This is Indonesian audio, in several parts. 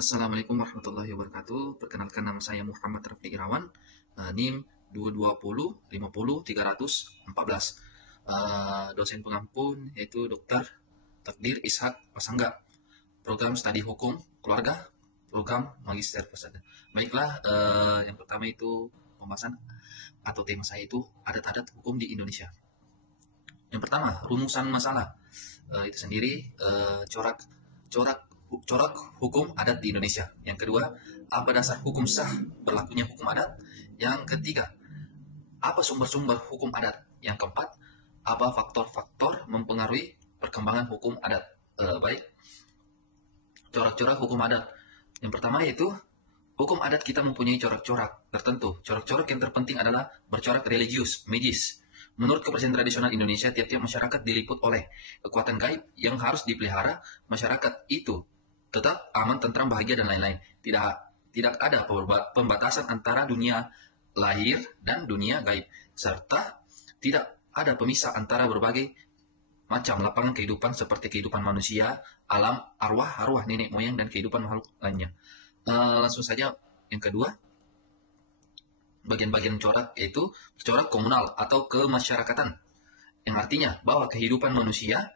Assalamualaikum warahmatullahi wabarakatuh. Perkenalkan, nama saya Muhammad Rafi Irawan, NIM 220500314. Dosen pengampun yaitu Dr. Takdir Ishak Pasangga. Program Studi Hukum Keluarga, program Magister Pesada. Baiklah, yang pertama itu pembahasan atau tema saya itu adat-adat hukum di Indonesia. Yang pertama, rumusan masalah itu sendiri, corak hukum adat di Indonesia. Yang kedua, apa dasar hukum sah berlakunya hukum adat? Yang ketiga, apa sumber-sumber hukum adat? Yang keempat, apa faktor-faktor mempengaruhi perkembangan hukum adat? Baik, corak-corak hukum adat. Yang pertama yaitu hukum adat kita mempunyai corak-corak tertentu. Corak-corak yang terpenting adalah bercorak religius, magis. Menurut kepercayaan tradisional Indonesia, tiap-tiap masyarakat diliput oleh kekuatan gaib yang harus dipelihara masyarakat itu tetap aman, tentram, bahagia, dan lain-lain. Tidak ada pembatasan antara dunia lahir dan dunia gaib, serta tidak ada pemisah antara berbagai macam lapangan kehidupan seperti kehidupan manusia, alam, arwah, nenek moyang, dan kehidupan makhluk lainnya. Langsung saja yang kedua, bagian-bagian corak yaitu corak komunal atau kemasyarakatan, yang artinya bahwa kehidupan manusia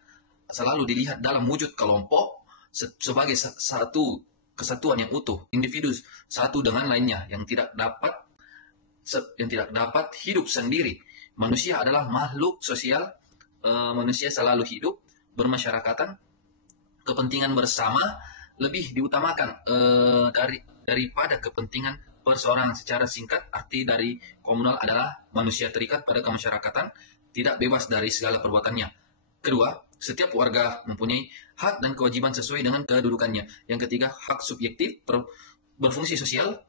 selalu dilihat dalam wujud kelompok sebagai satu kesatuan yang utuh, individu satu dengan lainnya yang tidak dapat hidup sendiri. Manusia adalah makhluk sosial. Manusia selalu hidup bermasyarakatan. Kepentingan bersama lebih diutamakan daripada kepentingan perseorangan. Secara singkat, arti dari komunal adalah manusia terikat pada kemasyarakatan, tidak bebas dari segala perbuatannya. Kedua, setiap warga mempunyai hak dan kewajiban sesuai dengan kedudukannya. Yang ketiga, hak subjektif berfungsi sosial.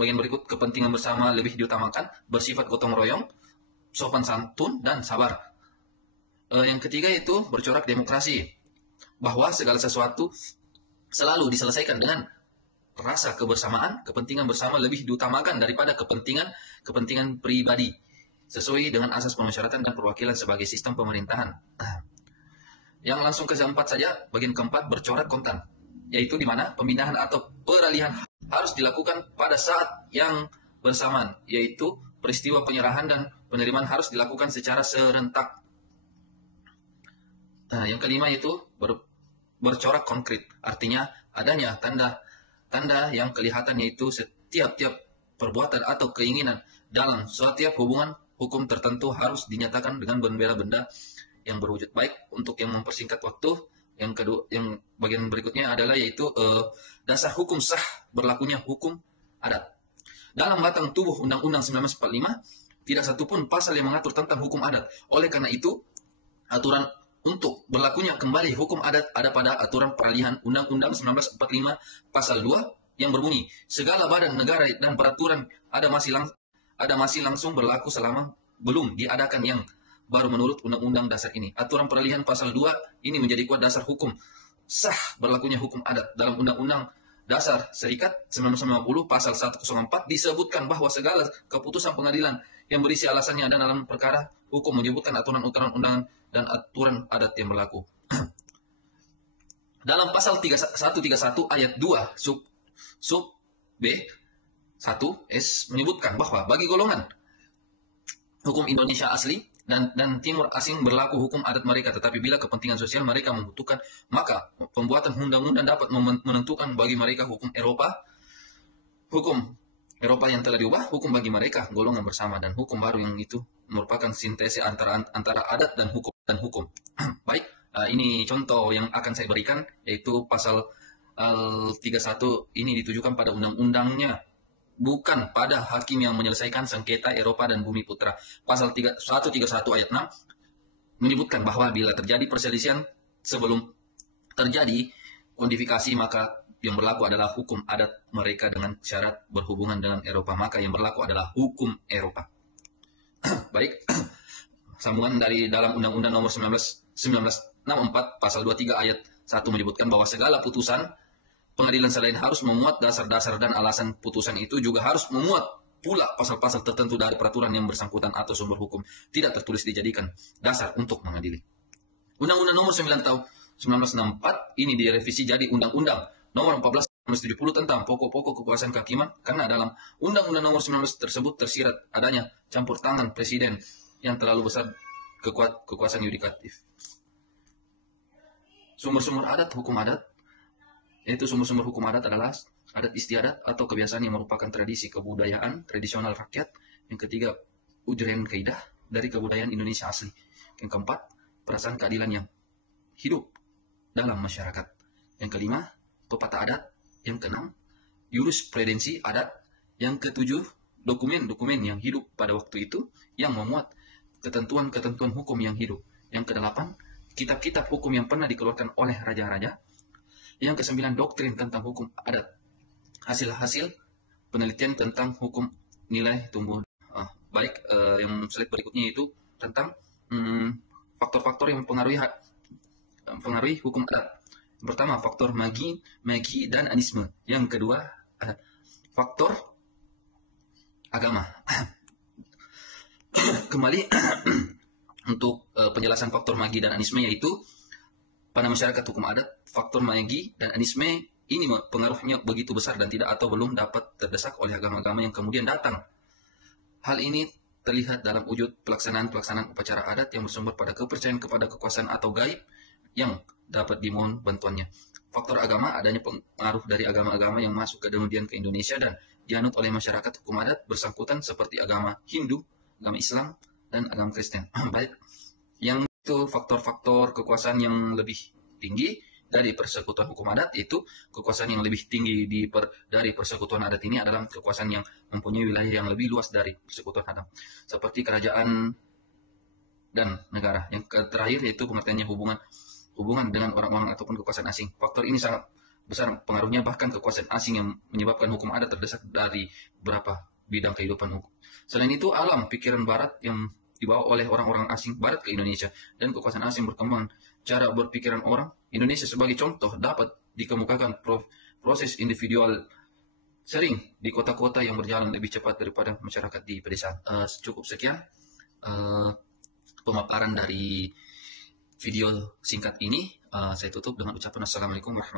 Bagian berikut, kepentingan bersama lebih diutamakan, bersifat gotong royong, sopan santun, dan sabar. Yang ketiga itu bercorak demokrasi, bahwa segala sesuatu selalu diselesaikan dengan rasa kebersamaan. Kepentingan bersama lebih diutamakan daripada kepentingan pribadi, sesuai dengan asas pemasyarakatan dan perwakilan sebagai sistem pemerintahan. Yang langsung ke keempat saja, bagian keempat bercorak kontan, yaitu di mana pemindahan atau peralihan harus dilakukan pada saat yang bersamaan, yaitu peristiwa penyerahan dan penerimaan harus dilakukan secara serentak. Yang kelima itu bercorak konkret, artinya adanya tanda yang kelihatan, yaitu setiap perbuatan atau keinginan dalam setiap hubungan hukum tertentu harus dinyatakan dengan benda-benda yang berwujud. Baik, untuk yang mempersingkat waktu, yang bagian berikutnya adalah yaitu dasar hukum sah berlakunya hukum adat. Dalam batang tubuh Undang-Undang 1945 tidak satupun pasal yang mengatur tentang hukum adat. Oleh karena itu, aturan untuk berlakunya kembali hukum adat ada pada aturan peralihan Undang-Undang 1945 pasal 2 yang berbunyi, segala badan negara dan peraturan ada masih langsung berlaku selama belum diadakan yang baru menurut Undang-Undang Dasar ini. Aturan peralihan pasal 2 ini menjadi kuat dasar hukum sah berlakunya hukum adat. Dalam Undang-Undang Dasar Serikat 1950 pasal 104 disebutkan bahwa segala keputusan pengadilan yang berisi alasannya dan dalam perkara hukum menyebutkan aturan-aturan undangan dan aturan adat yang berlaku. Dalam pasal 131 ayat 2 sub B 1 S menyebutkan bahwa bagi golongan hukum Indonesia asli dan timur asing berlaku hukum adat mereka, tetapi bila kepentingan sosial mereka membutuhkan, maka pembuatan undang-undang dapat menentukan bagi mereka hukum Eropa yang telah diubah, hukum bagi mereka golongan bersama, dan hukum baru yang itu merupakan sintesis antara adat dan hukum. Baik, ini contoh yang akan saya berikan, yaitu pasal 31 ini ditujukan pada undang-undangnya, bukan pada hakim yang menyelesaikan sengketa Eropa dan Bumi Putra. Pasal 131 ayat 6 menyebutkan bahwa bila terjadi perselisihan sebelum terjadi kodifikasi, maka yang berlaku adalah hukum adat mereka dengan syarat berhubungan dengan Eropa, maka yang berlaku adalah hukum Eropa. Baik, sambungan dari dalam Undang-Undang Nomor 1964 pasal 23 ayat 1 menyebutkan bahwa segala putusan pengadilan selain harus memuat dasar-dasar dan alasan putusan itu juga harus memuat pula pasal-pasal tertentu dari peraturan yang bersangkutan atau sumber hukum tidak tertulis dijadikan dasar untuk mengadili. Undang-Undang Nomor 9 tahun 1964 ini direvisi jadi Undang-Undang Nomor 14 1970 tentang pokok-pokok kekuasaan kehakiman, karena dalam Undang-Undang Nomor 19 tersebut tersirat adanya campur tangan presiden yang terlalu besar kekuasaan yudikatif. Sumber-sumber adat, hukum adat, yaitu sumber-sumber hukum adat adalah adat istiadat atau kebiasaan yang merupakan tradisi kebudayaan tradisional rakyat. Yang ketiga, ujren kaidah dari kebudayaan Indonesia asli. Yang keempat, perasaan keadilan yang hidup dalam masyarakat. Yang kelima, pepatah adat. Yang keenam, jurisprudensi adat. Yang ketujuh, dokumen-dokumen yang hidup pada waktu itu yang memuat ketentuan-ketentuan hukum yang hidup. Yang kedelapan, kitab-kitab hukum yang pernah dikeluarkan oleh raja-raja. Yang kesembilan, doktrin tentang hukum adat. Hasil-hasil penelitian tentang hukum nilai tumbuh. Yang slide berikutnya itu tentang faktor-faktor yang mempengaruhi hukum adat. Yang pertama, faktor magi dan anisme. Yang kedua, faktor agama. Kembali untuk penjelasan faktor magi dan anisme, yaitu pada masyarakat hukum adat, faktor magi dan anisme ini pengaruhnya begitu besar dan tidak atau belum dapat terdesak oleh agama-agama yang kemudian datang. Hal ini terlihat dalam wujud pelaksanaan upacara adat yang bersumber pada kepercayaan kepada kekuasaan atau gaib yang dapat dimohon bantuannya. Faktor agama, adanya pengaruh dari agama-agama yang masuk kemudian ke Indonesia dan dianut oleh masyarakat hukum adat bersangkutan seperti agama Hindu, agama Islam, dan agama Kristen. Baik, yang itu faktor-faktor kekuasaan yang lebih tinggi dari persekutuan hukum adat, yaitu kekuasaan yang lebih tinggi dari persekutuan adat ini adalah kekuasaan yang mempunyai wilayah yang lebih luas dari persekutuan adat, seperti kerajaan dan negara. Yang terakhir yaitu pengertiannya hubungan dengan orang-orang ataupun kekuasaan asing. Faktor ini sangat besar pengaruhnya, bahkan kekuasaan asing yang menyebabkan hukum adat terdesak dari beberapa bidang kehidupan hukum. Selain itu, alam pikiran barat yang dibawa oleh orang-orang asing barat ke Indonesia dan kekuasaan asing berkembang cara berpikiran orang Indonesia sebagai contoh dapat dikemukakan proses individual sering di kota-kota yang berjalan lebih cepat daripada masyarakat di pedesaan. Cukup sekian pemaparan dari video singkat ini. Saya tutup dengan ucapan assalamualaikum warahmatullahi wabarakatuh.